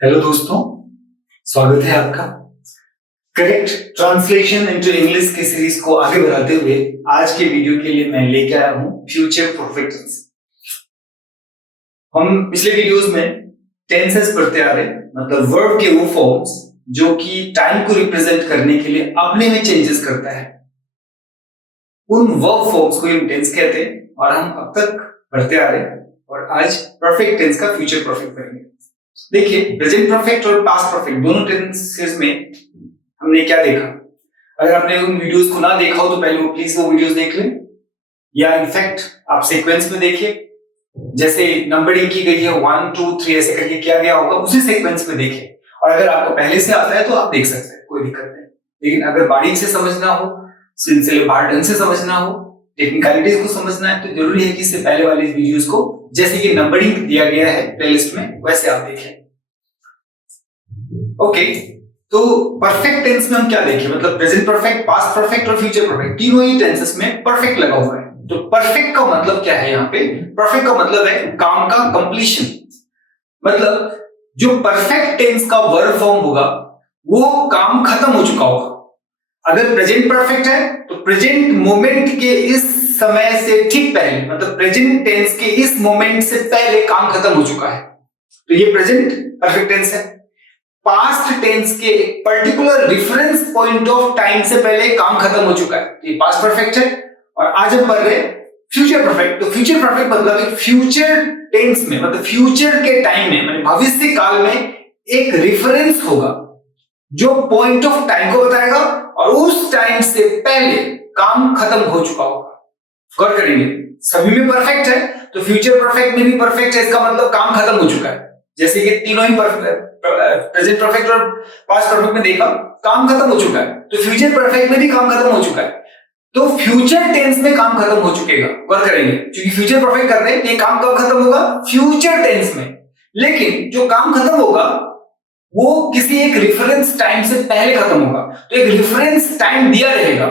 Hello दोस्तों, स्वागत है आपका। करेक्ट ट्रांसलेशन इनटू इंग्लिश की सीरीज को आगे बढ़ाते हुए आज के वीडियो के लिए मैं लेके आया हूं फ्यूचर परफेक्ट टेंस। हम पिछले वीडियोस में टेंसेस पढ़ते आ रहे, मतलब वर्ब के वो फॉर्म्स जो कि टाइम को रिप्रेजेंट करने के लिए अपने में चेंजेस करता है, उन वर्ब फॉर्म्स को हम टेंस कहते हैं और हम अब तक पढ़ते आ रहे और आज परफेक्ट टेंस का फ्यूचर परफेक्ट करेंगे। देखिए, प्रेजेंट परफेक्ट और पास्ट परफेक्ट दोनों टेंसेस में हमने क्या देखा। अगर आपने उन वीडियोस को ना देखा हो तो पहले वो वीडियोस देख लें, या इनफैक्ट आप सीक्वेंस में देखिए, जैसे नंबरिंग की गई है 1 2 3 ऐसे करके किया गया होगा, उसी सीक्वेंस में देखिए। और अगर आपको पहले से आता है तो आप देख सकते हैं, कोई दिक्कत नहीं। लेकिन अगर बारीक से समझना हो, सिलसिलेवार ढंग से समझना हो, टेक्निकलिटीज को समझना है, तो जरूरी है कि इससे पहले वाले वीडियोस को जैसे कि नंबरिंग दिया गया है प्लेलिस्ट में वैसे आप देखें। ओके, तो परफेक्ट टेंस में हम क्या देखें, मतलब प्रेजेंट परफेक्ट, पास्ट परफेक्ट और फ्यूचर परफेक्ट, तीनों ही टेंसेस में परफेक्ट लगा हुआ है। तो परफेक्ट का मतलब क्या है? यहाँ पे परफेक्ट का मतलब है काम का कंप्लीशन। मतलब जो परफेक्ट टेंस का वर्ब फॉर्म होगा वो काम खत्म हो चुका होगा। अगर प्रेजेंट परफेक्ट है तो प्रेजेंट मोमेंट के इस समय से ठीक पहले, मतलब प्रेजेंट टेंस के इस मोमेंट से पहले काम खत्म हो चुका है, तो ये प्रेजेंट परफेक्ट टेंस है। पास्ट टेंस के एक particular reference point of time से पहले काम खत्म हो चुका है, ये पास्ट परफेक्ट है। और आज हम पढ़ रहे फ्यूचर परफेक्ट। तो फ्यूचर परफेक्ट मतलब एक फ्यूचर टेंस में, मतलब फ्यूचर के टाइम में, मतलब भविष्य काल में एक रेफरेंस होगा जो पॉइंट ऑफ टाइम को बताएगा और उस टाइम से पहले काम खत्म हो चुका होगा। गौर करेंगे, सभी में परफेक्ट है तो फ्यूचर परफेक्ट में भी परफेक्ट है, इसका मतलब काम खत्म हो चुका है। जैसे कि तीनों ही प्रेजेंट परफेक्ट और पास्ट परफेक्ट में देखा, काम खत्म हो चुका है, तो फ्यूचर परफेक्ट में भी काम खत्म हो चुका है। तो फ्यूचर टेंस में काम खत्म हो चुकेगा। गौर करेंगे, क्योंकि फ्यूचर परफेक्ट कर रहे हैं, ये काम कब खत्म होगा? फ्यूचर टेंस में। लेकिन जो काम खत्म होगा वो किसी एक रेफरेंस टाइम से पहले खत्म होगा। तो एक रेफरेंस टाइम दिया रहेगा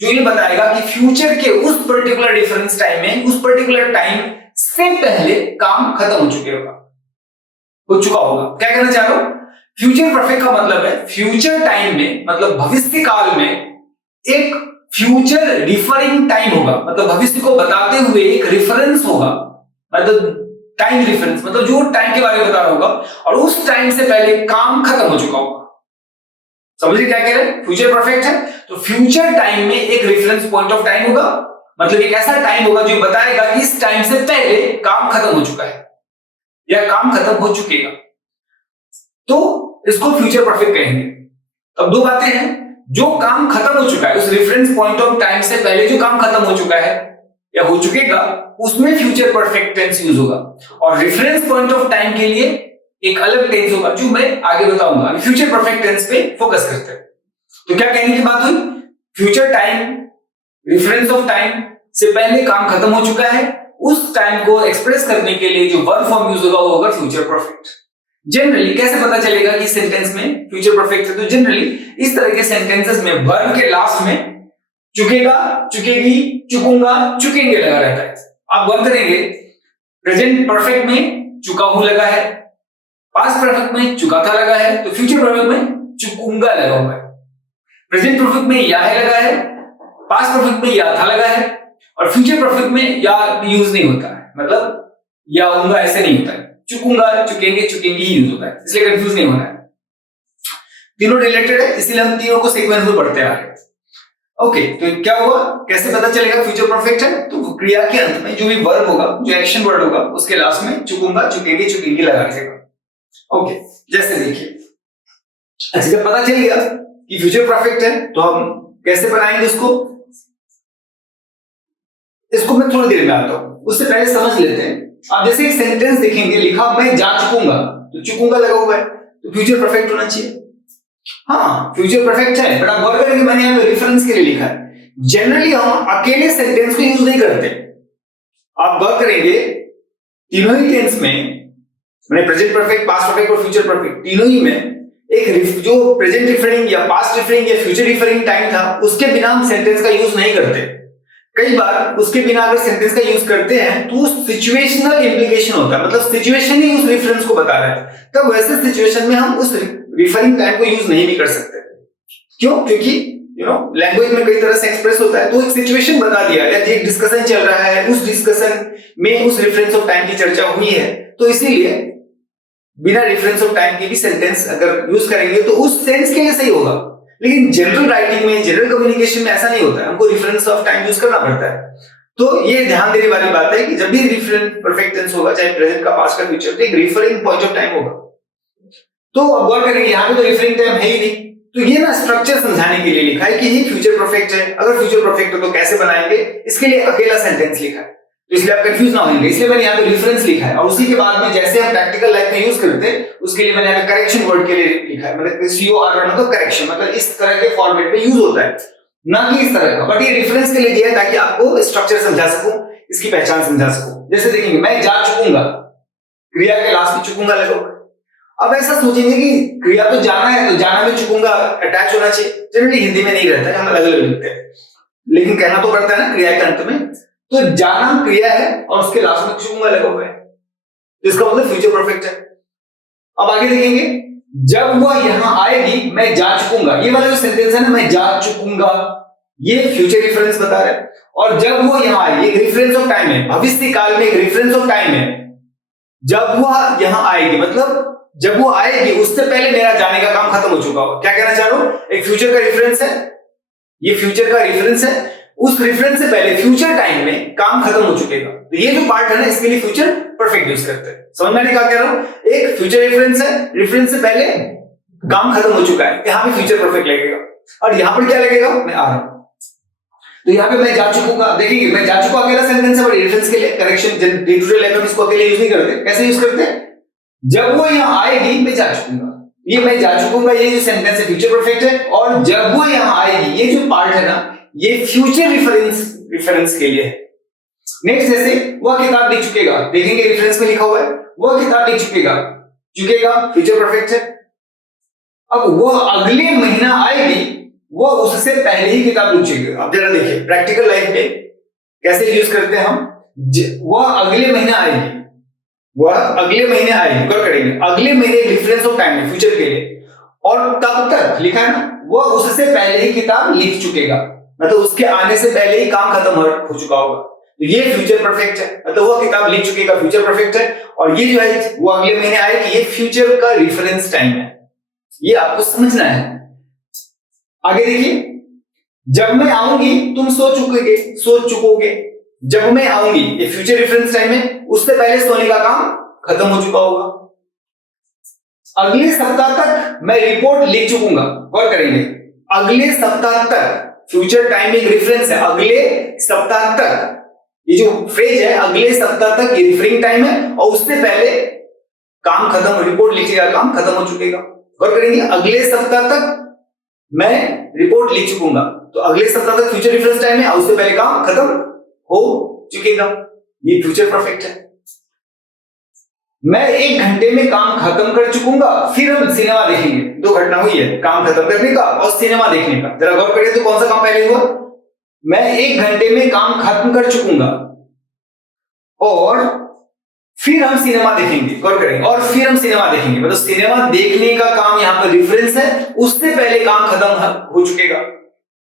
जो ये बताएगा कि फ्यूचर के उस पर्टिकुलर रेफरेंस टाइम में, उस पर्टिकुलर टाइम से पहले काम खत्म हो चुका होगा। क्या कहना चाह रहा हूं? फ्यूचर परफेक्ट का मतलब है फ्यूचर टाइम में, मतलब भविष्य काल में एक फ्यूचर रिफरिंग टाइम होगा, मतलब भविष्य को बताते हुए एक रेफरेंस होगा, मतलब टाइम रेफरेंस, मतलब जो टाइम के बारे में बता रहा होगा और उस टाइम से पहले काम खत्म हो चुका होगा। समझिए क्या कह रहे हैं? फ्यूचर परफेक्ट है तो फ्यूचर टाइम में एक रेफरेंस पॉइंट ऑफ टाइम होगा, मतलब एक ऐसा टाइम होगा जो बताएगा कि इस टाइम से पहले काम खत्म हो चुका है या काम खत्म हो चुकेगा, तो इसको फ्यूचर परफेक्ट कहेंगे। अब दो बातें हैं, जो काम खत्म हो चुका है, उस रेफरेंस पॉइंट ऑफ टाइम से पहले जो काम खत्म हो चुका है या हो चुकेगा, उसमें फ्यूचर परफेक्ट टेंस यूज होगा। और रेफरेंस पॉइंट ऑफ टाइम के लिए एक अलग टेंस होगा जो मैं आगे बताऊंगा। अभी फ्यूचर परफेक्ट टेंस पे फोकस करते हैं। तो क्या कहने की बात हुई? Future time, reference of time से पहले काम खत्म हो चुका है, उस टाइम को एक्सप्रेस करने के लिए जो वर्ब फॉर्म यूज होगा वो होगा फ्यूचर परफेक्ट। जनरली कैसे पता चलेगा कि सेंटेंस में फ्यूचर परफेक्ट है? तो जनरली इस तरह के सेंटेंसेस में वर्ब के लास्ट में चुकेगा, चुकेगी, चुकूंगा, चुकेंगे लगा रहता है। आप गौर करेंगे, प्रेजेंट परफेक्ट में चुका हूं लगा है, पास्ट परफेक्ट में चुका था लगा है, तो फ्यूचर परफेक्ट में चुकूंगा लगा हुआ है। प्रेजेंट परफेक्ट में या है लगा है, पास्ट परफेक्ट में या था लगा है, और फ्यूचर परफेक्ट में या यूज नहीं होता है, मतलब या होगा ऐसे नहीं होता है, चुकूंगा, चुकेंगे, चुकेंगे ही यूज होता है, इसलिए कंफ्यूज नहीं होना है। तीनों रिलेटेड है, इसीलिए हम तीनों को सीक्वेंस में पढ़ते आ रहे हैं। ओके, तो क्या होगा, कैसे पता चलेगा फ्यूचर परफेक्ट है? तो क्रिया के अंत में जो भी वर्ब होगा, जो एक्शन वर्ड होगा, उसके लास्ट में चुकूंगा, चुकेंगे, चुकेंगे लगा रहेगा। ओके, जैसे देखिए, अच्छा जब पता चल गया कि फ्यूचर परफेक्ट है तो हम कैसे बनाएंगे इसको मैं थोड़ी देर में आता हूं, उससे पहले समझ लेते हैं। आप जैसे एक सेंटेंस देखेंगे, लिखा मैं जा चुकूंगा, तो चुकूंगा लगा हुआ है, तो फ्यूचर परफेक्ट होना चाहिए। हाँ, फ्यूचर परफेक्ट है, बट आप गौर करेंगे मैंने यहाँ पे रेफरेंस के लिए लिखा है। जनरली हम अकेले सेंटेंस को यूज नहीं करते। आप गौर करेंगे, तीनों ही टेंस में, मैंने प्रेजेंट परफेक्ट, पास्ट परफेक्ट और फ्यूचर परफेक्ट, तीनों ही में एक जो प्रेजेंट रिफरिंग या पास्ट रिफरिंग या फ्यूचर रिफरिंग टाइम था, उसके बिना हम सेंटेंस का यूज नहीं करते। कई बार उसके बिना अगर सेंटेंस का यूज करते हैं तो सिचुएशनल इंप्लीकेशन होता है, मतलब सिचुएशन ही उस रेफरेंस को बता रहा है, तब वैसे सिचुएशन में हम उस रिफरिंग टाइम को यूज नहीं भी कर सकते। क्यों? क्योंकि लैंग्वेज में कई तरह से एक्सप्रेस होता है, तो एक सिचुएशन बता दिया या एक डिस्कशन चल रहा है, उस डिस्कशन में उस रेफरेंस ऑफ टाइम की चर्चा हुई है, तो इसीलिए बिना रेफरेंस ऑफ टाइम के भी सेंटेंस अगर यूज करेंगे तो उस सेंस के लिए सही होगा। लेकिन जनरल राइटिंग में, जनरल कम्युनिकेशन में ऐसा नहीं होता है, हमको रेफरेंस ऑफ टाइम यूज करना पड़ता है। तो ये ध्यान देने वाली बात है कि जब भी रेफरेंस परफेक्ट टेंस होगा, चाहे प्रेजेंट का, पास्ट का, फ्यूचर, तो एक रेफरिंग पॉइंट ऑफ टाइम होगा। तो अब गौर करेंगे, यहाँ पे तो रेफरिंग टाइम है ही नहीं, तो ये ना स्ट्रक्चर समझाने के लिए लिखा है कि ये फ्यूचर परफेक्ट है। अगर फ्यूचर परफेक्ट है तो कैसे बनाएंगे, इसके लिए अकेला सेंटेंस लिखा है, तो इसलिए आप कंफ्यूज ना होंगे, इसलिए मैंने यहाँ पे रेफरेंस लिखा है। और उसी के बाद में जैसे हम प्रैक्टिकल लाइफ में यूज करते हैं, उसके लिए मैंने यहाँ पे करेक्शन वर्ड के लिए लिखा है, मतलब COR मतलब करेक्शन, मतलब इस तरह के फॉर्मेट में यूज होता है, ना कि इस तरह का। बट ये रेफरेंस के लिए दिया है ताकि आपको स्ट्रक्चर समझा सकूं, इसकी पहचान समझा सकूं। जैसे देखेंगे, मैं जा चुकूंगा, क्रिया के लास्ट में चुकूंगा लगोगे। अब ऐसा सोचेंगे कि क्रिया तो जाना है, तो जाना में चुकूंगा अटैच होना चाहिए। जनरली हिंदी में नहीं रहता है, हम अलग अलग लिखते हैं, लेकिन कहना तो पड़ता है ना क्रिया के अंत में। तो जाना क्रिया है और उसके लास्ट में चुकूंगा लगा हुआ है, तो इसका मतलब फ्यूचर परफेक्ट है। अब आगे देखेंगे, जब वह यहां आएगी मैं जा चुकूंगा, ये वाला जो सेंटेंस है ना, मैं जा चुकूंगा, ये फ्यूचर रेफरेंस बता रहा है। और जब वो यहां आएगी, एक रेफरेंस ऑफ टाइम है, भविष्य काल में एक रेफरेंस ऑफ टाइम है। जब वह यहां आएगी मतलब जब वो आएगी उससे पहले मेरा जाने का काम खत्म हो चुका होगा। क्या कहना चाह रहा हूं, एक फ्यूचर का रेफरेंस है, ये फ्यूचर का रेफरेंस है, उस रेफरेंस से पहले फ्यूचर टाइम में काम खत्म हो चुकेगा। तो ये जो पार्ट है ना, इसके लिए फ्यूचर परफेक्ट यूज करते हैं। समझ में क्या कह रहा हूं, एक फ्यूचर रेफरेंस है, रेफरेंस से पहले काम खत्म हो चुका है, यहां पे फ्यूचर परफेक्ट लगेगा। और यहां पर क्या लगेगा, मैं आ रहा हूं, तो यहां पे मैं जा चुकूंगा। देखिए मैं जा चुका अकेला सेंटेंस है, बट रेफरेंस के लिए correction day to day life में इसको अकेले यूज नहीं करते। कैसे यूज करते हैं, जब वो यहां आएगी मैं जा चुकूंगा, ये मैं जा चुकूंगा, ये जो सेंटेंस है फ्यूचर परफेक्ट है। और जब वो यहां आएगी, ये जो पार्ट है ना, ये फ्यूचर रेफरेंस के लिए है। नेक्स्ट, जैसे वह किताब लिख चुकेगा, देखेंगे रेफरेंस में लिखा हुआ है, वह किताब लिख चुकेगा, चुकेगा फ्यूचर परफेक्ट है। अब वह अगले महीना आएगी, वह उससे पहले ही किताब लिख चुकेगा। अब जरा देखिए प्रैक्टिकल लाइफ में कैसे यूज करते हैं हम, वह अगले महीना आएगी, वह अगले महीने आएगी, कर करेंगे अगले महीने डिफरेंस ऑफ टाइम है फ्यूचर के लिए। और तब तक लिखा है ना, वह उससे पहले ही किताब लिख चुकेगा, मतलब उसके आने से पहले ही काम खत्म हो चुका होगा। तो ये फ्यूचर परफेक्ट है, मतलब वह किताब लिख चुकेगा, फ्यूचर परफेक्ट है। और ये जो है वो अगले महीने आएगी, ये फ्यूचर का रेफरेंस टाइम है, ये आपको समझना है। आगे देखिए, जब मैं आऊंगी तुम सो चुकोगे। जब मैं आऊंगी, ये फ्यूचर रेफरेंस टाइम है, उससे पहले सोने का काम खत्म हो चुका होगा। अगले सप्ताह तक मैं रिपोर्ट लिख चुकूंगा, गौर करेंगे, अगले सप्ताह तक, फ्यूचर टाइम एक रेफरेंस है, अगले सप्ताह तक, ये जो फ्रेज है अगले सप्ताह तक, ये रेफरिंग टाइम है, और उससे पहले काम खत्म, रिपोर्ट लिखेगा, काम खत्म हो चुकेगा। गौर करेंगे, अगले सप्ताह तक मैं रिपोर्ट लिख चुकूंगा, तो अगले सप्ताह तक फ्यूचर रेफरेंस टाइम है, और उससे पहले काम खत्म हो चुकेगा, ये फ्यूचर परफेक्ट है। मैं 1 घंटे में काम खत्म कर चुकूंगा, फिर हम सिनेमा देखेंगे। दो घटना हुई है, काम खत्म करने का और सिनेमा देखने का। जरा गौर करिए तो कौन सा काम पहले हुआ, मैं 1 घंटे में काम खत्म कर चुकूंगा और फिर हम सिनेमा देखेंगे। गौर करेंगे, और फिर हम सिनेमा देखेंगे, मतलब सिनेमा देखने का काम यहाँ पर रेफरेंस है, उससे पहले काम खत्म हो चुकेगा।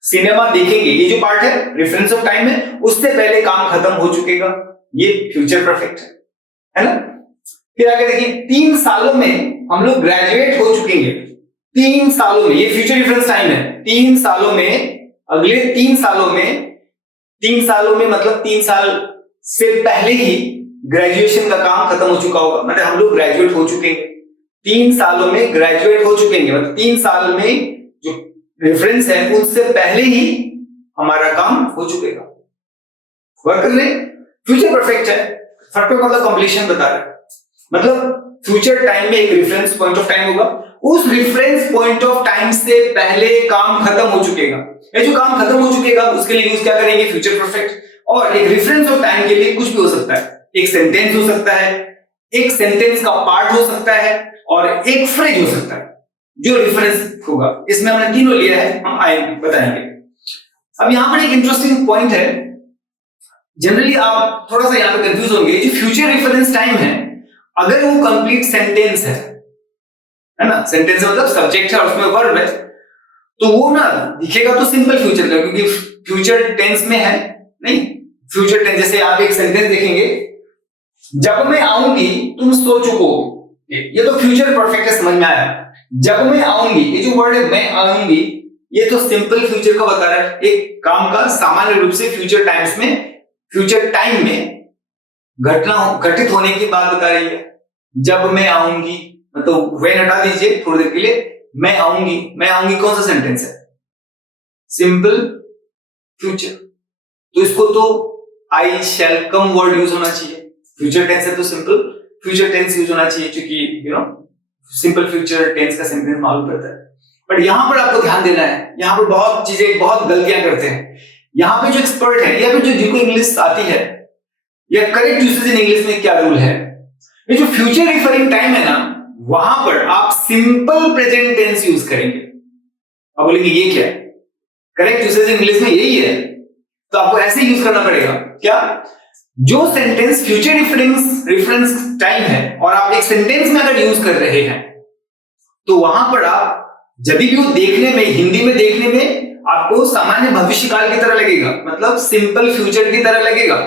सिनेमा देखेंगे, ये जो पार्ट है रेफरेंस ऑफ टाइम है, उससे पहले काम खत्म हो चुकेगा, ये फ्यूचर परफेक्ट है ना। फिर आगे देखिए, 3 सालों में हम लोग ग्रेजुएट हो चुकेंगे। 3 सालों में, ये फ्यूचर रेफरेंस टाइम है, 3 सालों में, अगले 3 सालों में, 3 सालों में मतलब 3 साल से पहले ही ग्रेजुएशन का काम खत्म हो चुका होगा, मतलब हम लोग ग्रेजुएट हो चुकेंगे। 3 सालों में ग्रेजुएट हो चुकेंगे, मतलब 3 साल में जो रेफरेंस है उससे पहले ही हमारा काम हो चुकेगा। वर्क कर रहे, फ्यूचर परफेक्ट है, परफेक्ट मतलब कंप्लीशन बता रहा है, मतलब फ्यूचर टाइम में एक रेफरेंस पॉइंट ऑफ टाइम होगा, उस रेफरेंस पॉइंट ऑफ टाइम से पहले काम खत्म हो चुकेगा। ये जो काम खत्म हो चुकेगा उसके लिए यूज क्या करेंगे, फ्यूचर परफेक्ट। और एक रेफरेंस ऑफ टाइम के लिए कुछ भी हो सकता है, एक सेंटेंस हो सकता है, एक सेंटेंस का पार्ट हो सकता है, और एक फ्रेज हो सकता है जो रेफरेंस होगा। इसमें हमने तीनों लिया है, हम आए बताएंगे। अब यहां पर एक इंटरेस्टिंग पॉइंट है जनरली आप थोड़ा सा यहाँ पे कंफ्यूज होंगे, जो फ्यूचर रेफरेंस टाइम है अगर वो कंप्लीट सेंटेंस है ना, सेंटेंस मतलब सब्जेक्ट है और उसमें वर्ब है, तो वो ना दिखेगा तो सिंपल फ्यूचर का, क्योंकि फ्यूचर टेंस में है नहीं। फ्यूचर टेंस जैसे आप एक सेंटेंस देखेंगे, जब मैं आऊंगी तुम सो चुकोगे, ये तो फ्यूचर परफेक्ट है, समझ में आया। जब मैं आऊंगी, ये जो वर्ड है मैं आऊंगी, ये तो सिंपल फ्यूचर का बता रहा है, एक काम का सामान्य रूप से फ्यूचर टाइम्स में, फ्यूचर टाइम में घटित होने की बात बता रही है। जब मैं आऊंगी मतलब व्हेन हटा दीजिए थोड़ी देर के लिए, मैं आऊंगी कौन सा सेंटेंस है, सिंपल फ्यूचर, तो इसको तो आई शैल कम वर्ड यूज होना चाहिए। फ्यूचर टेंस है तो सिंपल फ्यूचर टेंस यूज होना चाहिए, क्योंकि सिंपल फ्यूचर टेंस का सेंटेंस मालूम पड़ता है। बट यहां पर आपको ध्यान देना है, यहां पर बहुत गलतियां करते हैं। यहां पे जो एक्सपर्ट है या फिर जो जिनको इंग्लिश आती है, या करेक्ट यूसेज इन इंग्लिश में क्या रूल है, ये जो फ्यूचर रिफरिंग टाइम है ना, वहां पर आप सिंपल प्रेजेंट टेंस यूज करेंगे। आप बोलेंगे ये क्या है, करेक्ट यूसेज इन इंग्लिश में यही है, तो आपको ऐसे यूज करना पड़ेगा। क्या, जो सेंटेंस फ्यूचर रेफरेंस टाइम है और आप एक सेंटेंस में अगर यूज कर रहे हैं, तो वहां पर आप जब भी वो देखने में, हिंदी में देखने में आपको सामान्य भविष्यकाल की तरह लगेगा, मतलब सिंपल फ्यूचर की तरह लगेगा,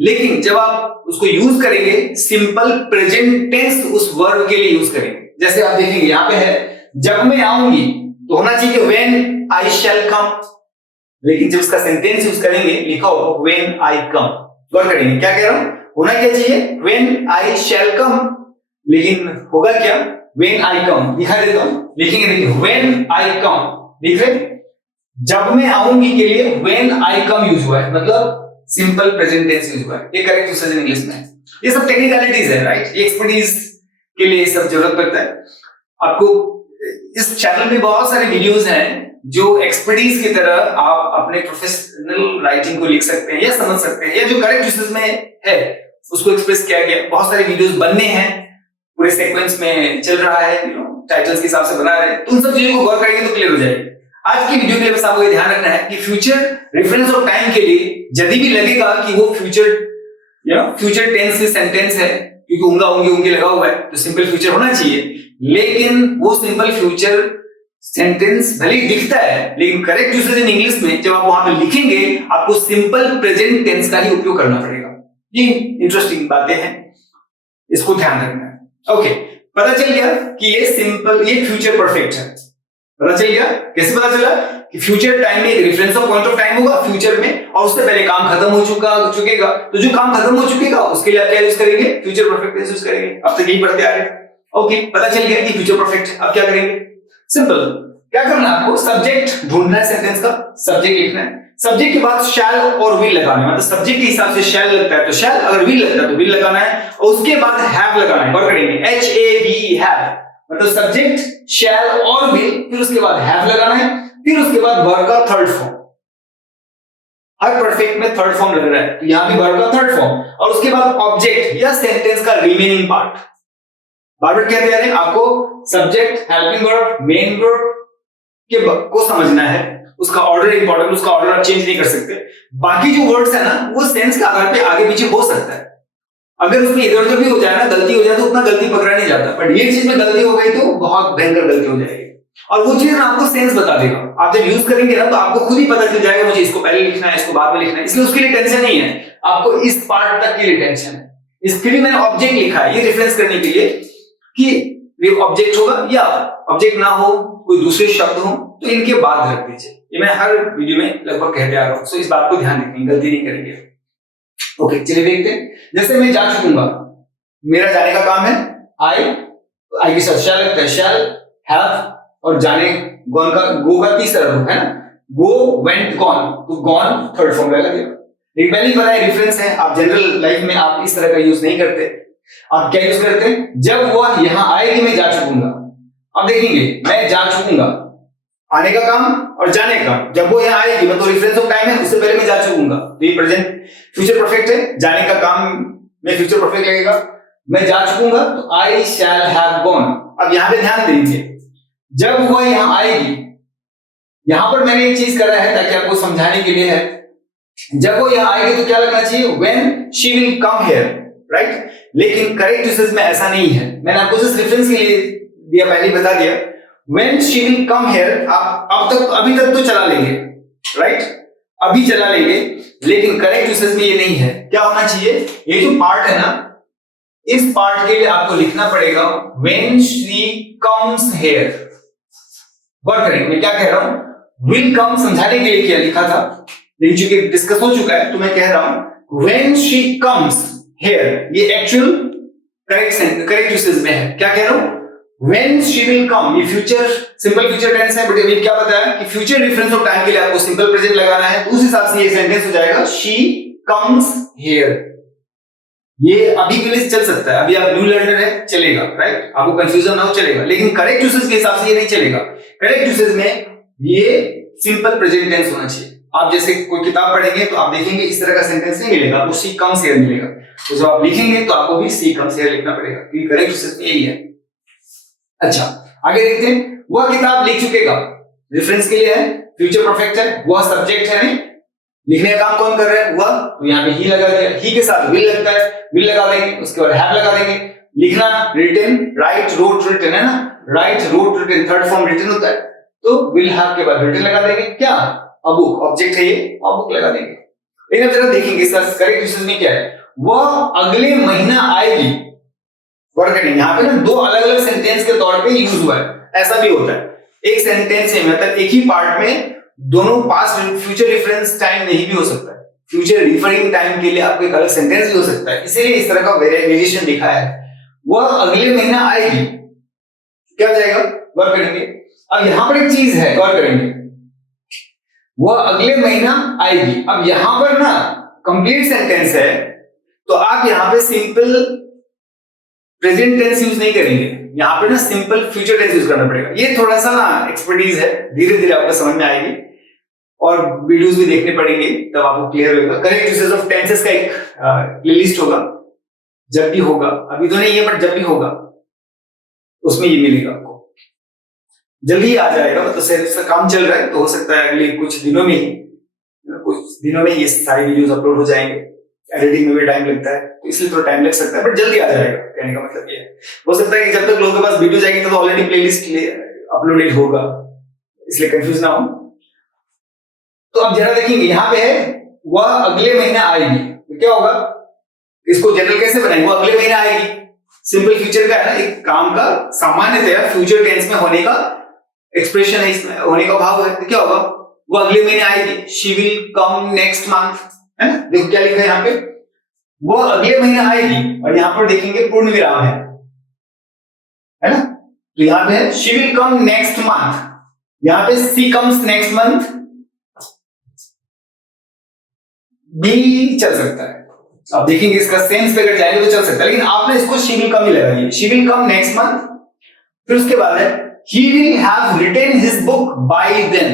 लेकिन जब आप उसको यूज करेंगे सिंपल प्रेजेंट टेंस उस वर्ब के लिए यूज करेंगे। जैसे आप देखेंगे यहां पे है जब मैं आऊंगी, तो होना चाहिए व्हेन आई शैल कम, लेकिन जब उसका सेंटेंस यूज करेंगे लिखा हो व्हेन आई कम, गौर करेंगे क्या कह रहा हूं, होना क्या चाहिए व्हेन आई शैल कम, लेकिन होगा क्या व्हेन आई कम। दिखा देता हूं, लिखेंगे देखिए व्हेन आई कम, लिख रहे, जब मैं आऊंगी के लिए व्हेन आई कम यूज हुआ है, मतलब सिंपल प्रेजेंट टेंस यूज हुआ है। ये करेक्ट यूसेज इन इंग्लिश में है। ये सब टेक्निकलिटीज है, राइट, ये एक्सपर्टीज के लिए सब जरूरत पड़ता है। आपको इस चैनल में बहुत सारे वीडियोस हैं जो एक्सपर्टीज की तरह आप अपने प्रोफेशनल राइटिंग को लिख सकते हैं या समझ सकते हैं, या जो करेक्ट यूसेज में है उसको एक्सप्रेस किया गया। बहुत सारे वीडियोस बनने हैं, पूरे सीक्वेंस में चल रहा है, टाइटल्स के हिसाब से बना रहे हैं, तो उन सब चीजों को गौर करेंगे तो क्लियर हो जाएगी। आज की वीडियो के लिए बस आपको ये ध्यान रखना है कि फ्यूचर रेफरेंस ऑफ टाइम के लिए यदि भी लगेगा कि वो फ्यूचर टेंस से सेंटेंस है, क्योंकि उंगे लगा हुआ है, तो सिंपल फ्यूचर होना चाहिए, लेकिन वो सिंपल फ्यूचर सेंटेंस भले ही दिखता है, लेकिन करेक्ट यूसेज इन इंग्लिश में जब आप वहां पे लिखेंगे आपको सिंपल प्रेजेंट टेंस का ही उपयोग करना पड़ेगा। ये इंटरेस्टिंग बातें हैं, इसको ध्यान रखना है। ओके, पता चल गया कि ये फ्यूचर परफेक्ट है। पता चल गया, कैसे पता चला कि फ्यूचर टाइम में एक reference of point of time होगा फ्यूचर में, और उससे पहले काम खत्म हो चुकेगा, तो जो काम खत्म हो चुकेगा उसके लिए आप क्या यूज करेंगे, फ्यूचर परफेक्ट टेंस यूज करेंगे। अब तक यही पढ़ते आ रहे। ओके, पता चल गया कि फ्यूचर परफेक्ट। अब क्या करेंगे, सिंपल, क्या करना है आपको, सब्जेक्ट ढूंढना है, सेंटेंस का सब्जेक्ट लिखना है, सब्जेक्ट के बाद शैल और विल लगाना है, मतलब सब्जेक्ट के हिसाब से शैल लगता है तो शैल, अगर विल लगता है तो विल लगाना है, और उसके बाद हैव लगाना है। गौर करेंगे, HAVE हैव, मतलब सब्जेक्ट शैल और विल, फिर उसके बाद हैव लगाना है, फिर उसके बाद वर्ब का थर्ड फॉर्म। हर परफेक्ट में थर्ड फॉर्म लग रहा है, तो यहां भी वर्ब का थर्ड फॉर्म, और उसके बाद ऑब्जेक्ट या सेंटेंस का रिमेनिंग पार्ट। बार-बार क्या तैयार है आपको, subject, helping verb, main verb को समझना है, उसका ऑर्डर इंपॉर्टेंट, उसका ऑर्डर आप चेंज नहीं कर सकते। बाकी जो वर्ड्स है ना, वो सेंस के आधार पे आगे पीछे हो सकता है, अगर उसमें इधर उधर भी हो जाए ना, गलती हो जाए तो उतना गलती पकड़ा नहीं जाता, बट ये चीज में गलती हो गई तो बहुत भयंकर गलती हो जाएगी, और वो चीज ना आपको सेंस बता देगा। आप जब यूज करेंगे ना तो आपको खुद ही पता चल जाएगा मुझे इसको पहले लिखना है, इसको बाद में लिखना है, इसलिए उसके लिए टेंशन नहीं है, आपको इस पार्ट तक के लिए टेंशन है। इसके लिए मैंने ऑब्जेक्ट लिखा है, ये रेफरेंस करने के लिए कि ये ऑब्जेक्ट होगा या ऑब्जेक्ट ना हो, कोई दूसरे शब्द हो, तो इनके बाद रख दीजिए। ये मैं हर वीडियो में लगभग कहते आ रहा हूं, सो इस बात को ध्यान रखेंगे, गलती नहीं करेंगे। ओके, चलिए देखते हैं। जैसे मैं जा चुकूंगा, मेरा जाने का काम है, आई के साथ शैल लगता है, शैल, हैव, और जाने गॉन का, गो का तीसरा रूप है ना, गो, वेंट, गॉन, तो गॉन थर्ड फॉर्म लगेगा। लेकिन पहले पता है रेफरेंस है, आप जनरल लाइफ में आप इस तरह का यूज नहीं करते, आप क्या यूज करते हैं, जब वह यहां आएगी मैं जा चुकूंगा। अब देखेंगे, मैं जा चुकूंगा, आने का काम और जाने का, जब वो यहां आएगी मतलब रेफरेंस ऑफ टाइम है, उससे पहले मैं जा चुकूंगा, तो ये प्रेजेंट फ्यूचर परफेक्ट है, जाने का काम में फ्यूचर परफेक्ट लगेगा, मैं जा चुकूंगा तो आई शैल हैव गॉन। अब यहां पे ध्यान दीजिए, जब वह यहां आएगी, यहां पर मैंने एक चीज करा है ताकि आपको समझाने के लिए है, जब वो यहाँ आएगी तो क्या लगना चाहिए, when she will come here, right. लेकिन करेक्ट यूसेज में ऐसा नहीं है, मैंने आपको सिर्फ रेफरेंस के लिए दिया, पहले ही बता दिया। When she will come here आप अभी तक तो चला लेंगे, राइट, अभी चला लेंगे, लेकिन करेक्ट यूसेज में ये नहीं है। क्या होना चाहिए, ये जो पार्ट है ना, इस पार्ट के लिए आपको लिखना पड़ेगा when she comes here. Work करेंगे, मैं क्या कह रहा हूं, विल कम समझाने के लिए क्या लिखा था, लेकिन चूंकि डिस्कस हो चुका है तो मैं कह रहा हूं व्हेन शी कम्स हियर, ये एक्चुअल करेक्ट यूसेज में है। क्या कह रहा हूं, व्हेन शी विल कम, ये फ्यूचर सिंपल फ्यूचर टेंस है, बट ये क्या बताया कि फ्यूचर रेफरेंस ऑफ टाइम के लिए आपको सिंपल प्रेजेंट लगाना है, तो उस हिसाब से ये सेंटेंस हो जाएगा शी कम्स हियर। ये अभी के लिए चल सकता है, अभी आप न्यू लर्नर है, चलेगा, राइट, आपको कंफ्यूजन ना हो, चलेगा, लेकिन करेक्ट यूसेज के हिसाब से ये नहीं चलेगा। करेक्ट यूसेज में ये सिंपल प्रेजेंट टेंस होना चाहिए। आप जैसे कोई किताब पढ़ेंगे तो आप देखेंगे इस तरह का सेंटेंस नहीं मिलेगा, आपको सी कम्स हियर मिलेगा, तो जब आप लिखेंगे तो आपको भी सी कम्स हियर लिखना पड़ेगा, क्योंकि करेक्ट यूसेज में यही है। अच्छा, आगे देखते हैं, वह किताब लिख चुकेगा, रेफरेंस के लिए है, फ्यूचर परफेक्ट है, वह सब्जेक्ट है, नहीं लिखने का काम कौन कर रहा है, वह, तो यहाँ पे ही लगा दिया, ही के साथ विल लगता है, विल लगा देंगे, उसके बाद हैव लगा देंगे। लिखना, रिटन, राइट, रोट, रिटन है ना, right, wrote, written, third form written होता है, तो विल हैव के बाद रिटन लगा देंगे। क्या, अ बुक, ऑब्जेक्ट है ये, अ बुक लगा देंगे। लेकिन अब जरा देखेंगे इसका करेक्ट यूसेज में क्या है, वह अगले महीना आएगी। वर्क करेंगे, यहाँ पे ना दो अलग अलग सेंटेंस के तौर पे यूज हुआ है, ऐसा भी होता है, एक सेंटेंस में मतलब एक ही पार्ट में दोनों पास्ट फ्यूचर रेफरेंस टाइम नहीं भी हो सकता है, फ्यूचर रिफरिंग टाइम के लिए आपको एक अलग सेंटेंस भी हो सकता है, इसीलिए इस तरह का वेरिएशन दिखा है। वह अगले महीना आएगी, क्या हो जाएगा, वर्क करेंगे। अब यहां पर एक चीज है, वर्क करेंगे, वह अगले महीना आएगी। अब यहां पर ना कंप्लीट सेंटेंस है, तो आप यहां पे सिंपल प्रेजेंट टेंस यूज नहीं करेंगे, यहां पे ना सिंपल फ्यूचर टेंस यूज करना पड़ेगा। ये थोड़ा सा ना एक्सपर्टीज है, धीरे धीरे आपको समझ में आएगी और वीडियोस भी देखने पड़ेंगे, तब आपको क्लियर होगा। करेक्ट यूसेज ऑफ टेंसेस का एक प्लेलिस्ट होगा, जब भी होगा, अभी तो नहीं है बट जब भी होगा उसमें ये मिलेगा आपको, जल्दी ही आ जाएगा, मतलब से काम चल रहा है, तो हो सकता है अगले कुछ दिनों में ये सारी वीडियोस अपलोड हो जाएंगे। एडिटिंग में भी टाइम लगता है, तो इसलिए थोड़ा टाइम लग सकता है, बट जल्दी आ जाएगा, कहने का मतलब ये है। हो सकता है कि जब तक लोगों के पास वीडियो जाएगी तो ऑलरेडी प्लेलिस्ट अपलोडेड होगा, इसलिए कंफ्यूज ना हो। तो अब जरा देखेंगे, यहाँ पे है वह अगले महीना आएगी, तो क्या होगा, इसको जनरल कैसे बनाएंगे, वो अगले महीना आएगी, सिंपल फ्यूचर का है ना, एक काम का सामान्यतया फ्यूचर टेंस में होने का एक्सप्रेशन है, इसमें होने का भाव है, तो क्या होगा, वो अगले महीने आएगी, she will come next month, है ना, देखो क्या लिखा है यहाँ पे, वो अगले महीने आएगी, और यहां पर देखेंगे पूर्ण विराम है ना, तो यहां पे है she will come next month, यहां पे सी कम्स नेक्स्ट मंथ भी चल सकता है। अब देखेंगे इसका सेंस पे अगर जाएंगे तो चल सकता है, लेकिन आपने इसको शी विल कम ही लगाइए, she will come next month. फिर उसके बाद है he will have written his book by then,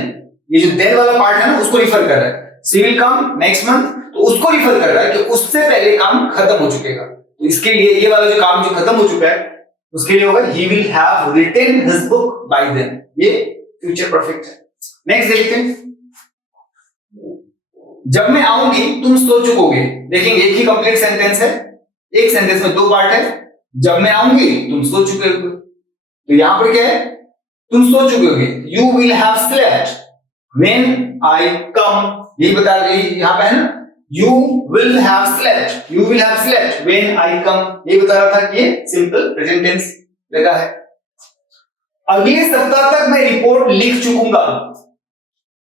ये जो then वाला पार्ट है ना उसको रिफर कर रहा है, she will come next month, तो उसको रिफर कर रहा है कि उससे पहले काम खत्म हो चुकेगा, तो इसके लिए ये वाला जो काम जो खत्म हो चुका है उसके लिए होगा he will have written his book by then, ये फ्यूचर परफेक्ट है। नेक्स्ट देखते हैं, जब मैं आऊंगी तुम सो चुकोगे, देखेंगे एक ही कंप्लीट सेंटेंस है, एक सेंटेंस में दो पार्ट है, जब मैं आऊंगी तुम सो चुके हो, तो यहां पर क्या है, तुम सो चुके होगे, you will have slept when I come, यही बता रही यहां पे है ना, you will have slept when I come, ये बता रहा था कि ये सिंपल प्रेजेंट टेंस लगा है। अगले सप्ताह तक मैं रिपोर्ट लिख चुकूंगा,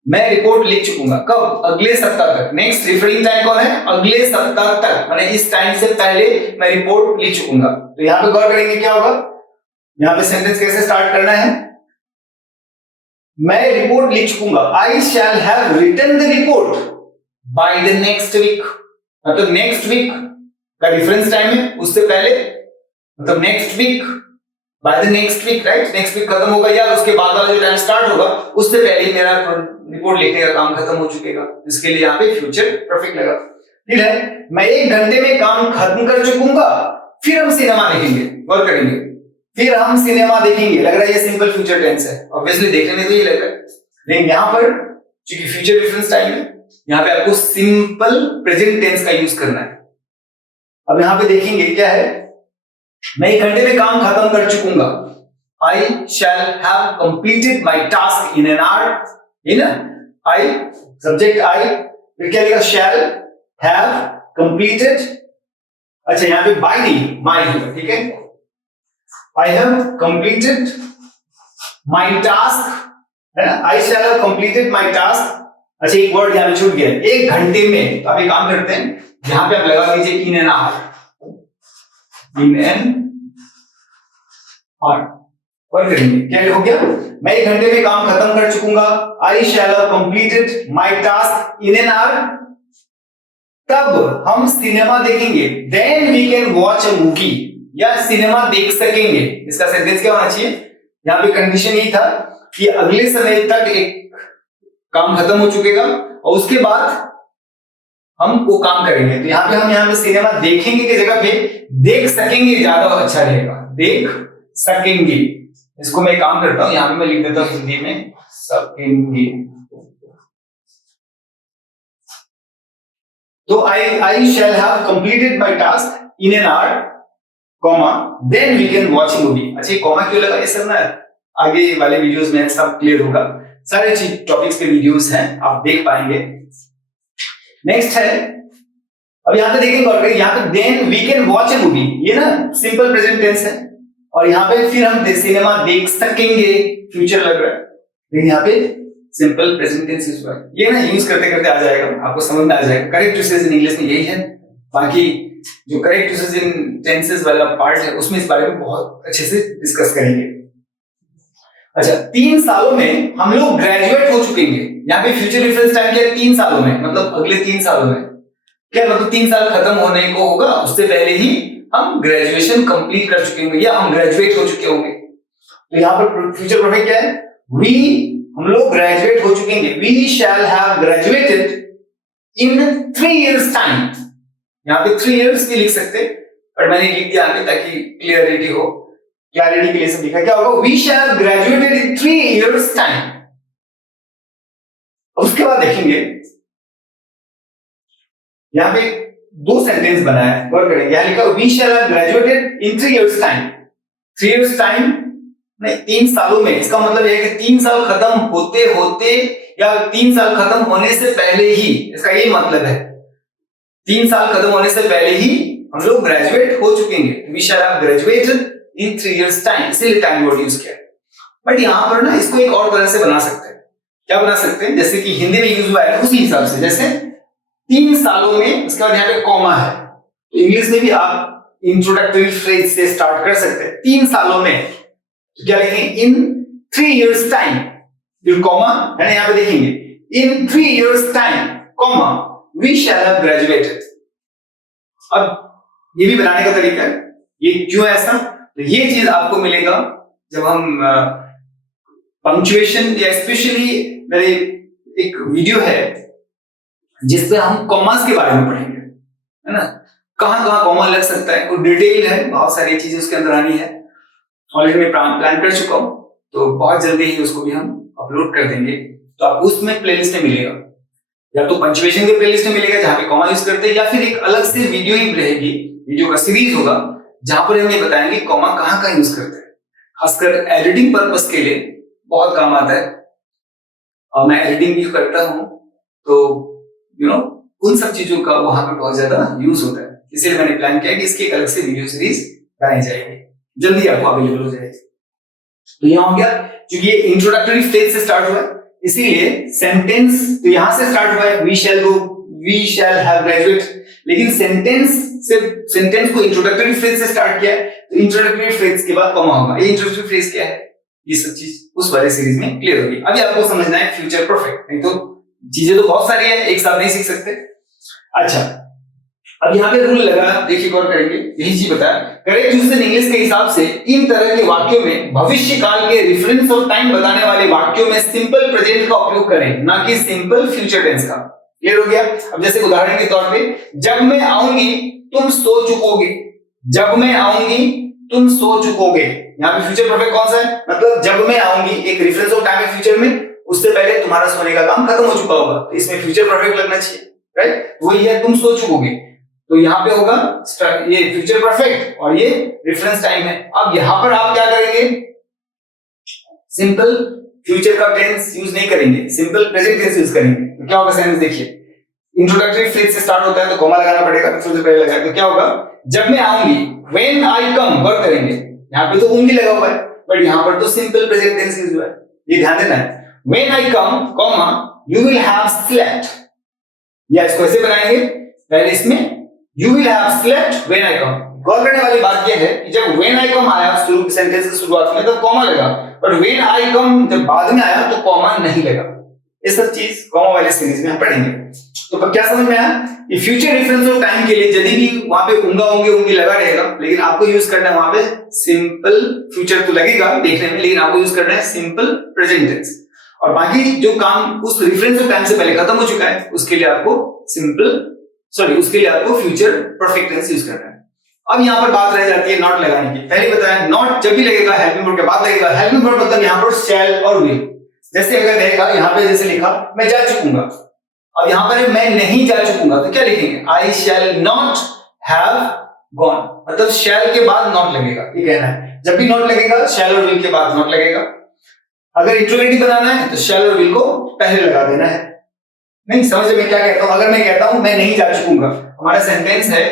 मैं रिपोर्ट लिख चुकूंगा, कब, अगले सप्ताह तक, नेक्स्ट रिफरिंग टाइम कौन है, अगले सप्ताह तक, माने इस टाइम से पहले मैं रिपोर्ट लिख चुकूंगा। तो यहां पे गौर करेंगे क्या होगा, यहां पे सेंटेंस कैसे स्टार्ट करना है, मैं रिपोर्ट लिख चुकूंगा, I shall have written the report by the next week, मतलब नेक्स्ट वीक का डिफरेंस टाइम है, उससे पहले, मतलब next week, by the next week, right, next week खत्म होगा या उसके बाद वाला जो टाइम स्टार्ट होगा उससे पहले मेरा रिपोर्ट लिखने का काम खत्म हो चुकेगा, इसके लिए यहाँ पे फ्यूचर परफेक्ट लगा। ठीक है, मैं 1 घंटे में काम खत्म कर चुकूंगा, फिर हम सिनेमा देखेंगे, वर्क करेंगे, फिर हम सिनेमा देखेंगे, लग रहा है ये सिंपल फ्यूचर टेंस है, ऑब्वियसली देखने में तो ये लग रहा है, लेकिन यहां पर चूंकि फ्यूचर रेफरेंस टाइम है यहाँ पे आपको सिंपल प्रेजेंट टेंस का यूज करना है। अब यहाँ पे देखेंगे क्या है, मैं 1 घंटे में काम खत्म कर चुकूंगा। I shall have completed my task in an hour। है ना, I सब्जेक्ट I, फिर क्या लिखा, shall have completed। अच्छा यहाँ पे by नहीं, my होगा, ठीक है। I have completed my task, है ना, I shall have completed my task। अच्छा एक वर्ड यहाँ पे छूट गया, 1 घंटे में। तो आप एक काम करते हैं, यहां पे आप लगा दीजिए in an hour, in an hour। और करेंगे क्या हो गया, मैं 1 घंटे में काम खत्म कर चुकूंगा। I shall have completed my task in an hour। तब हम सिनेमा देखेंगे, then we can watch a movie, या सिनेमा देख सकेंगे। इसका सेंटेंस क्या होना चाहिए, यहाँ पे कंडीशन यही था कि अगले समय तक एक काम खत्म हो चुकेगा और उसके बाद हम वो काम करेंगे। तो यहाँ पे सिनेमा देखेंगे की जगह पे देख सकेंगे ज्यादा अच्छा रहेगा, देख सकेंगे। इसको मैं काम करता हूं, यहाँ पे मैं लिख देता हूं हिंदी में सकेंगे। तो I shall have completed my task in an hour, comma, then we can watch a movie। अच्छा कॉमा क्यों लगा, ये सब ना आगे वाले वीडियोस में सब क्लियर होगा। सारे चीज टॉपिक्स पे वीडियोस हैं, आप देख पाएंगे। नेक्स्ट है, अब यहाँ पे देखेंगे और यहाँ पे then we can watch a movie, ये ना सिंपल प्रेजेंट टेंस है, और यहाँ पे फिर हम सिनेमा देख सकेंगे, फ्यूचर लग रहा है, लेकिन यहाँ पे सिंपल प्रेजेंट टेंस यूज हुआ है। ये ना यूज करते करते आ जाएगा, आपको समझ में आ जाएगा। करेक्ट यूसेज इन इंग्लिश में यही है, बाकी जो करेक्ट यूसेज इन टेंसेस वाला पार्ट है उसमें इस बारे में बहुत अच्छे से डिस्कस करेंगे। अच्छा 3 सालों में हम लोग ग्रेजुएट हो चुकेंगे। यहाँ पे फ्यूचर रेफरेंस टाइम क्या है, 3 सालों में, मतलब अगले 3 सालों में। क्या मतलब 3 साल खत्म होने को होगा, उससे पहले ही हम ग्रेजुएशन कंप्लीट कर चुके होंगे या हम ग्रेजुएट हो चुके होंगे। तो यहाँ पर फ्यूचर परफेक्ट क्या है, वी, हम लोग ग्रेजुएट हो चुकेंगे। We shall have graduated in 3 years time. यहाँ पे 3 years भी लिख सकते, पर मैंने लिख दिया आगे ताकि क्लियरिटी हो, क्लैरिटी के लिए सब लिखा। क्या होगा, we shall graduated in 3 years time. उसके बाद देखेंगे यहाँ पे 2 सेंटेंस बनाया है, वर्क करेंगे। यहाँ लिखा we shall have graduated in 3 years time. 3 years time नहीं, 3 सालों में। इसका मतलब है कि 3 साल खत्म होते होते या 3 साल खत्म होने से पहले ही, इसका यही मतलब है 3 साल खत्म होने से पहले ही हम लोग ग्रेजुएट हो चुकेंगे। We shall have graduated in 3 years time, इसीलिए टाइम वर्ड यूज किया। बट यहां पर ना इसको एक और तरह से बना सकते हैं। क्या बना सकते हैं, जैसे कि हिंदी में यूज हुआ है उसी हिसाब से, जैसे 3 सालों में, उसके बाद यहाँ पे कॉमा है, तो इंग्लिश में भी आप इंट्रोडक्टरी फ्रेज से स्टार्ट कर सकते हैं। 3 सालों में तो क्या लिखेंगे, इन 3 years टाइम, फिर कॉमा है ना, यहाँ पे देखेंगे in 3 years time, comma, we shall have graduated. अब ये भी बनाने का तरीका है, ये क्यों है ऐसा, तो ये चीज आपको मिलेगा जब हम पंक्चुएशन, या स्पेशली मेरे एक वीडियो है जिसपे हम कॉमास के बारे में पढ़ेंगे, है ना, कहां कहां कॉमा लग सकता है, वो डिटेल है, बहुत सारी चीजें उसके अंदर आनी है। ऑलरेडी मैं प्लान कर चुका हूं, तो बहुत जल्दी ही उसको भी हम अपलोड कर देंगे। तो आपको उसमें प्लेलिस्ट में मिलेगा, या तो पंक्चुएशन के प्लेलिस्ट में मिलेगा जहां पे कॉमा यूज करते हैं, या फिर एक अलग से वीडियो ही रहेगी, वीडियो का सीरीज होगा जहां पर हम ये बताएंगे कॉमा कहां कहां यूज करते हैं। खासकर एडिटिंग पर्पस के लिए बहुत काम आता है, और मैं एडिटिंग भी करता हूं, तो उन सब चीजों का वहां पे बहुत ज्यादा यूज होता है। इसलिए मैंने प्लान किया कि इसकी एक अलग से वीडियो सीरीज बनाई जाएगी, जल्दी आपको अवेलेबल हो जाएगी। तो यहां हो गया, क्योंकि ये इंट्रोडक्टरी फेज से स्टार्ट हुआ है, इसीलिए सेंटेंस तो यहां से स्टार्ट हुआ है, वी शैल हैव ग्रेजुएट, लेकिन सेंटेंस को इंट्रोडक्टरी फ्रेज से स्टार्ट किया है, तो इंट्रोडक्टरी फ्रेज के बाद कॉमा होगा। ये इंट्रोडक्टरी फ्रेज क्या है, ये सब चीज उस वाले सीरीज में क्लियर होगी। अभी आपको समझना है फ्यूचर परफेक्ट, नहीं तो चीजें तो बहुत सारी है, एक साथ नहीं सीख सकते। अच्छा, अब यहाँ पे रूल लगा, देखिए गौर करेंगे, यही चीज बताया, करेक्ट यूसेज इन इंग्लिश के हिसाब से इन तरह के वाक्यों में भविष्य काल के रेफरेंस और टाइम बताने वाले वाक्यों में सिंपल प्रेजेंट का उपयोग करें, ना कि सिंपल फ्यूचर टेंस का। क्लियर हो गया। अब जैसे उदाहरण के तौर पे, जब मैं आऊंगी तुम सो चुकोगे, जब मैं आऊंगी तुम सो चुकोगे, यहाँ पे फ्यूचर परफेक्ट कौन सा है, मतलब जब मैं आऊंगी एक रेफरेंस ऑफ टाइम है फ्यूचर में, उससे पहले तुम्हारा सोने का काम खत्म हो चुका होगा, तो इसमें फ्यूचर परफेक्ट लगना चाहिए, राइट? वही है, तुम सो चुकोगे, तो यहाँ पे होगा ये फ्यूचर परफेक्ट और ये रेफरेंस टाइम है। अब यहाँ पर आप क्या करेंगे, सिंपल फ्यूचर का टेंस यूज नहीं करेंगे, सिंपल प्रेजेंट टेंस यूज करेंगे। तो क्या होगा सेंटेंस देखिए, इंट्रोडक्टरी फ्रेज से स्टार्ट होता है तो कॉमा लगाना पड़ेगा, तो सबसे पहले लगाए तो क्या होगा, जब मैं आऊंगी, व्हेन आई कम वर्क करेंगे, यहाँ पे तो होंगी लगा हुआ है, बट यहाँ पर तो सिंपल प्रेजेंट टेंस यूज हुआ है, ये ध्यान देना है। When I come comma you will have slept, या इसको ऐसे बनाएंगे, पहले इसमें you will have slept when I come. गौर करने वाली बात यह है कि जब व्हेन आई कम आया शुरू सेंटेंस की शुरुआत में, तब कॉमा लगा, और व्हेन आई कम जब बाद में आया तो कॉमा नहीं लगा। ये सब चीज कॉमा वाले सीरीज में हम पढ़ेंगे। तो क्या समझ में आया कि फ्यूचर रेफरेंस ऑफ टाइम के लिए यदि भी वहां पे उंगा उंगी लगा रहेगा, लेकिन आपको यूज करना है वहां पे सिंपल फ्यूचर तो लगेगा देखने में, लेकिन आपको यूज करना है सिंपल प्रेजेंट टेंस, और बाकी जो काम उस रेफरेंस ऑफ टाइम से पहले खत्म हो चुका है उसके लिए आपको उसके लिए आपको फ्यूचर परफेक्ट टेंस यूज करना है। अब यहाँ पर बात रह जाती है नॉट लगाने की। पहले बताया नॉट जब भी लगेगा हेल्पिंग वर्ब के बाद लगेगा। हेल्पिंग वर्ब मतलब यहाँ पर शैल और विल। जैसे अगर रहेगा यहाँ पे जैसे लिखा मैं जा चुकूंगा, अब यहाँ पर मैं नहीं जा चुकूंगा तो क्या लिखेंगे, आई शैल नॉट हैव गॉन, मतलब शैल के बाद नॉट लगेगा, ये कहना है। जब भी नॉट लगेगा शैल और विल के बाद नॉट लगेगा। अगर इंट्रोगेटिव बनाना है तो शैल और विल को पहले लगा देना है। नहीं समझ में क्या कहता हूं, अगर मैं कहता हूं मैं नहीं जा चुकूंगा, हमारा सेंटेंस है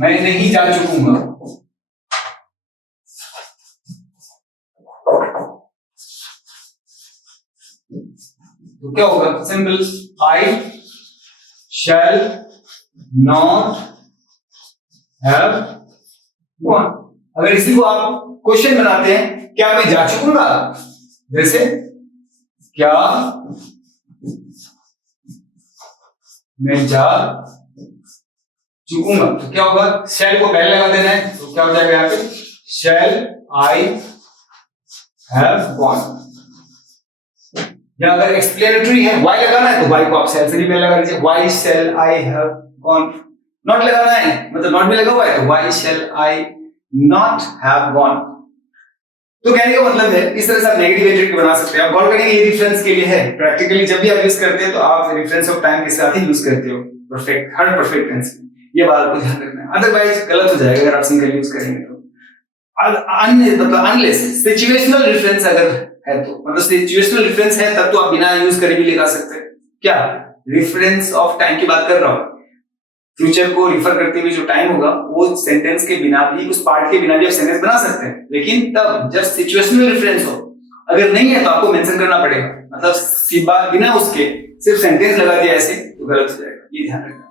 मैं नहीं जा चुकूंगा, तो क्या होगा, simple I shall not have gone. अगर इसी को आप क्वेश्चन बनाते हैं, क्या मैं जा चुकूंगा, जैसे क्या मैं जा चुकूंगा, तो क्या होगा, शैल को पहले लगा देना है, तो क्या हो जाएगा यहाँ पे शैल आई हैव गॉन। या अगर एक्सप्लेनेटरी है वाई लगाना है तो वाई को आप शैल से भी पहले लगा दीजिए, why shall I have gone. Not लगाना है मतलब नॉट भी लगा हुआ है तो why shall I not have gone. तो कहने का मतलब है इस तरह से आप नेगेटिव एडजेक्टिव बना सकते हैं। आप गौर करेंगे ये रेफरेंस के लिए है, प्रैक्टिकली जब भी आप यूज करते हैं तो आप रेफरेंस ऑफ टाइम के साथ ही यूज करते हो परफेक्ट, हर परफेक्ट टेंस में। ये बात को ध्यान रखना है, अदरवाइज गलत हो जाएगा अगर आप सिंगल यूज करेंगे तो। मतलब अनलेस सिचुएशनल रेफरेंस अगर है तो, मतलब सिचुएशनल रेफरेंस है तब तो आप बिना यूज करे भी लगा सकते हैं। क्या रेफरेंस ऑफ टाइम की बात कर रहा हूं, फ्यूचर को रिफर करते हुए जो टाइम होगा वो सेंटेंस के बिना भी, उस पार्ट के बिना भी आप सेंटेंस बना सकते हैं, लेकिन तब जब सिचुएशनल रेफरेंस हो। अगर नहीं है तो आपको मेंशन करना पड़ेगा, मतलब बिना उसके सिर्फ सेंटेंस लगा दिया ऐसे तो गलत हो जाएगा, ये ध्यान रखना।